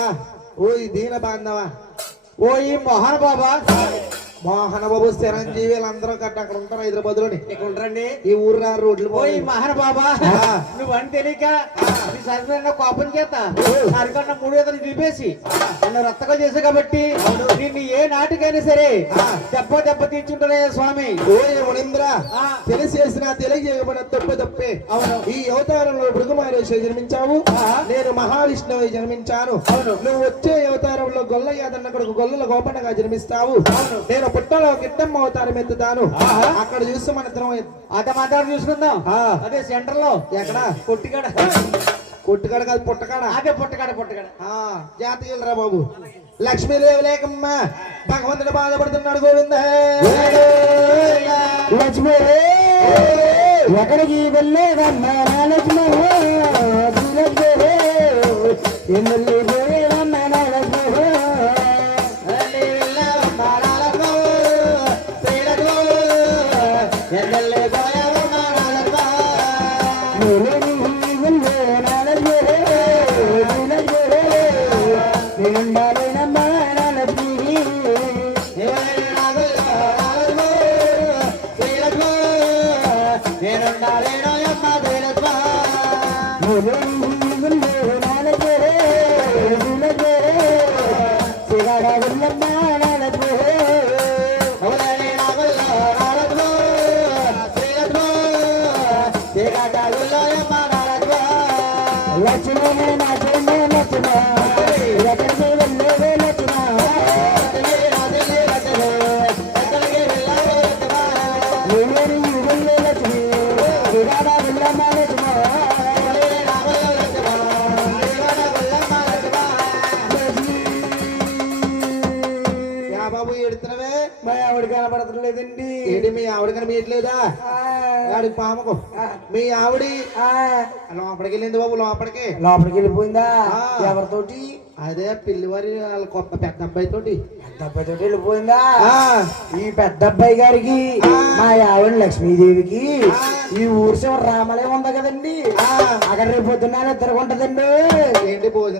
బాంధవా ఓ ఈ దీన బాంధవా ఓ ఈ మోహన్ బాబా మోహన బాబు చిరంజీవి అందరూ కట్ట అక్కడ ఉంటారు హైదరాబాద్ లోని ఇక్కడ ఉంటారండి ఈ ఊరు రోడ్లు ఓ ఈ మోహన్ బాబా నువ్వు అని తెలియక నీ సరిపోయిన కోపం చేత అరకన్నా 3 ఎదురు నిలిపేసి నన్ను రత్తగా చేసా కాబట్టి నిన్ను ఏ నాటికైనా సరే దెబ్బ తీర్చుంటారే స్వామి ఓ మునీంద్ర తెలిసేసిన తెలియజేయబడిన తప్పే అవును ఈ అవతారంలో భృగుమారేశ్వరి జన్మించావు నేను మహావిష్ణువు జన్మించాను అవును నువ్వు వచ్చే అవతారంలో గొల్ల యాదన్న కొడుకు గొల్లల గోపన్నగా జన్మిస్తావు అవును నేను పుట్టలో గిట్టమ్మ అవతారం ఎత్తుతాను అక్కడ చూసి మన ఇద్దరం అట మాట్లాడి చూసుకుందాం అదే సెంటర్ లో ఎక్కడ కొట్టికాడ కొట్టుకాడ కాదు పుట్టకాడ అదే పుట్టకాడ జాతీయులరా బాబు లక్ష్మీదేవి లేకమ్మ భగవంతుడు బాధపడుతున్నాడు గోవింద లక్ష్మి ఎక్కడికి వెళ్ళేదమ్మా లక్ష్మి కనపడలేదండి ఏంటి మీ ఆవిడ కనిపించట్లేదా వాడికి పామకు మీ ఆవిడి లోపలికి వెళ్ళింది బాబు లోపలికి వెళ్ళిపోయిందా ఎవరితోటి అదే పిల్లివారి వాళ్ళ కొత్త పెద్ద అబ్బాయి తోటి వెళ్ళిపోయిందా ఈ పెద్ద అబ్బాయి గారికి మా ఆవిడ లక్ష్మీదేవికి ఈ ఊరు చివరి రామలే ఉంది కదండి అక్కడ రేపు పొద్దున్న ఇద్దరు ఉంటదండి ఏంటి భోజనం